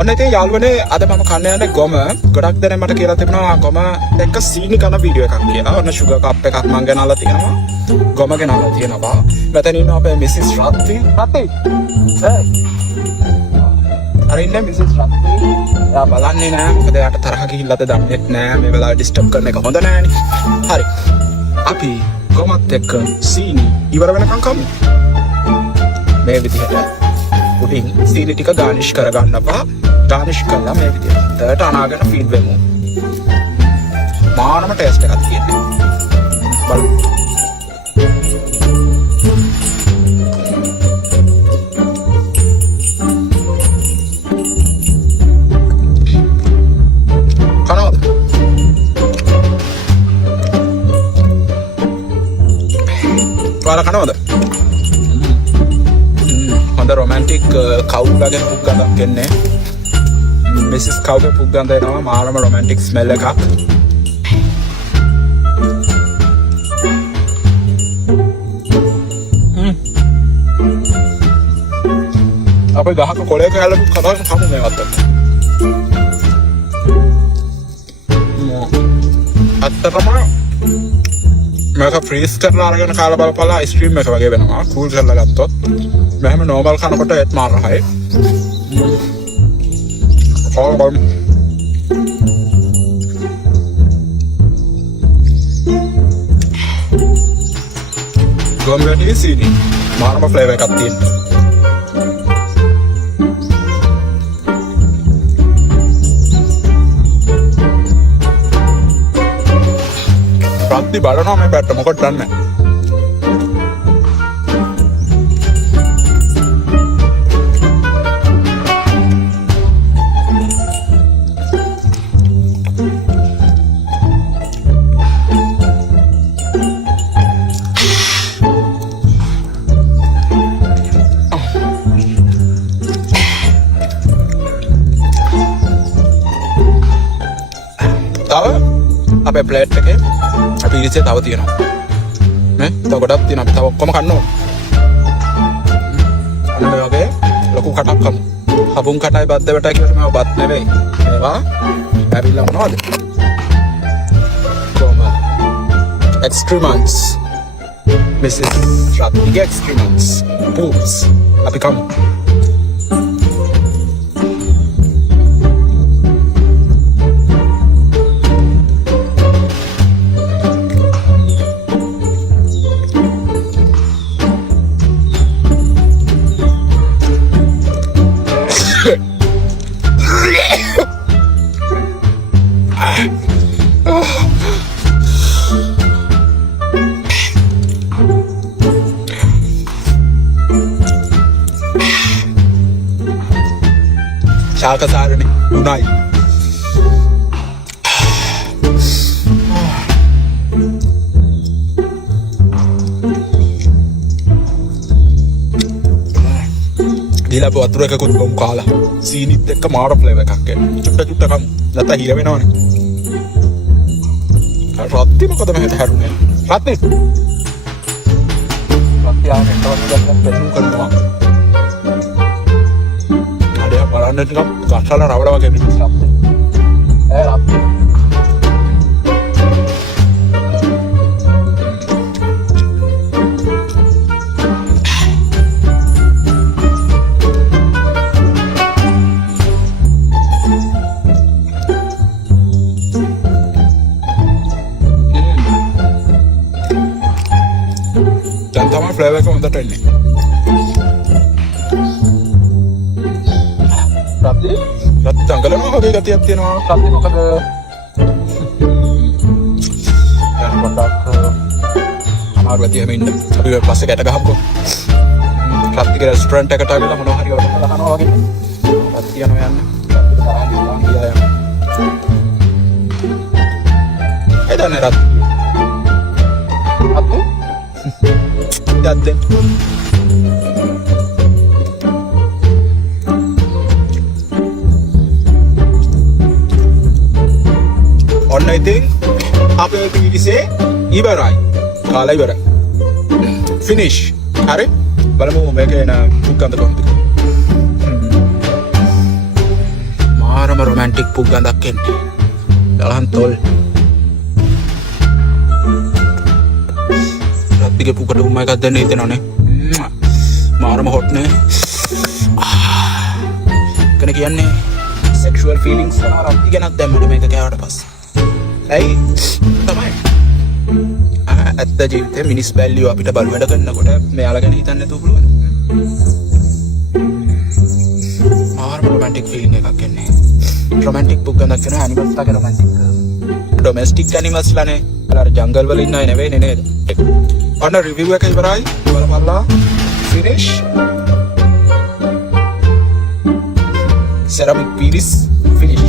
ඔන්න ඉතින් යාළුවනේ අද මම කන්න යන්නේ ගොම. ගොඩක් දෙනෙක් මට කියලා තිබුණා ගොම එක්ක සීනි කන වීඩියෝ එකක් කියලා. ඔන්න sugar cup එකක් මම ගෙනල්ලා තියෙනවා. ගොම ගෙනල්ලා තියෙනවා. මෙතන ඉන්නවා අපේ මිසිස් රත්ති. රත්ති. හරි ඉන්නේ මිසිස් රත්ති. යා බලන්නේ නෑ මොකද යාට තරහ ගිහිල්ලාද දන්නේ නෑ. මේ වෙලාවේ ඩිස්ටර්බ් කරන එක හොඳ නෑනේ. හරි. අපි ගොමත් එක්ක සීනි ඉවර වෙනකන් කමු. මේ විදිහට උඩින් සීනි ටික ගානිෂ් කරගන්නපා. ගානිෂ් කළා මේ විදිහට අනාගෙන ෆීඩ් වෙමු. මානම ටෙස්ට් එකක් තියෙනවා. බලමු. කනවද? ඔයාලා කනවද? හොඳ රොමැන්ටික් කවුලගේ පුක් ගඳක් එන්නේ. මිසිස් කවුගේ පුක් ගඳ එනවා මාරම රොමැන්ටික් ස්මෙල් එකක්. අපේ ගහක කොලයක හැලපු කතාවක් කමු මේවත් එක්ක. අත්තටම මේක ෆ්‍රීස් කරලා අරගෙන කාලා බලපලා අයිස්ක්‍රීම් එක වගේ වෙනවා. කූල් කරලා ගත්තොත් මෙහෙම නෝමල් කනකොට ඒත් මාර රහයි. ගොම් වැඩි සීනි මාරම ෆ්ලේවර් එකක් තියෙනවා. ප්‍රති බලනවා මේ පැත්ත මොකද දන්නේ නැහැ. අපේ ප්ලේට් එකේ අපි ඉරිසිය තව තියෙනවා නේ තව ගොඩක් තියෙනවා අපි තව ඔක්කොම කන්න ඕන අන්න මේ වගේ ලොකු කටක් කමු හබුන් කටයි බත් දෙවටයි කියවට මේව බත් නෙවෙයි මේවා ඇවිල්ලා මොනවද කොම එක්ස්ට්‍රීමන්ට්ස් මිසිස් රත්තිගේ එක්ස්ට්‍රීමන්ට්ස් පූප්ස් අපි කමු ශාකසාරණි උණයි දීලා වතුර එකකුත් බොමු කාලා සීනිත් එක්ක මාර ෆ්ලේවර් එකක් එන චුට්ට කමු නැත්නම් හිර වෙනවනේ රත්ති මොකද මෙහෙට හැරුනේ රත්ති ආගෙන තවත් පෙන්නු කරනවා බලන්න ටිකක් කස්සල රවඩ වගේ මිනිස්සු රත්ති දැන් තමයි ෆ්ලේවර් එක හොඳට එන්නේ රත්ති දඟලනවා වගේ ගතියක් තියෙනවා රත්ති මොකද යන කොටක් අමාරු වෙතියම ඉන්න අපි පස්සේ ගැට ගහමුකෝ රත්තිගේ රෙස්ටුරන්ට් එකට ආවිලා මොනවා හරි ඔරඩර් කරනවා වගේ රත්ති යනවා යන්න එදන්නේ රත්ති අපු දද්දේ ඔන්න ඉතින් අපේ පිරිසේ ඉවරයි. කාලා ඉවරයි. ෆිනිෂ්. හරි. බලමු මේකේ න පුක්කන්ද කොහොමද? රොමැන්ටික් පුග්ගඳක් එන්නේ. බලහන් තොල්. රත්තිගේ පුකට උම්ම එකක් දෙන්න හිතෙනවනේ. මාරම හොට් නේ. කන කියන්නේ sexual feelings තමයි රත්ති ගැනත් දැම්මට මේක කෑවට පස්සේ. ඇයි? තමයි. ඇත්ත ජීවිතේ මිනිස් බැල්ලියෝ අපිට බල වැඩ කරනකොට මෙයාලා ගැන හිතන්න නැතුව පුළුවන්. මාරම romantic feeling එකක් එන්නේ. romantic පුග්ගඳක් වෙන animals තාගේ romantic. domestic animals ලානේ. අර ජංගල් වල ඉන්න අය නෙවෙයිනේ නේද? ඔන්න review එක ඉවරයි. බලපල්ලා. finish. ceramic piece finish.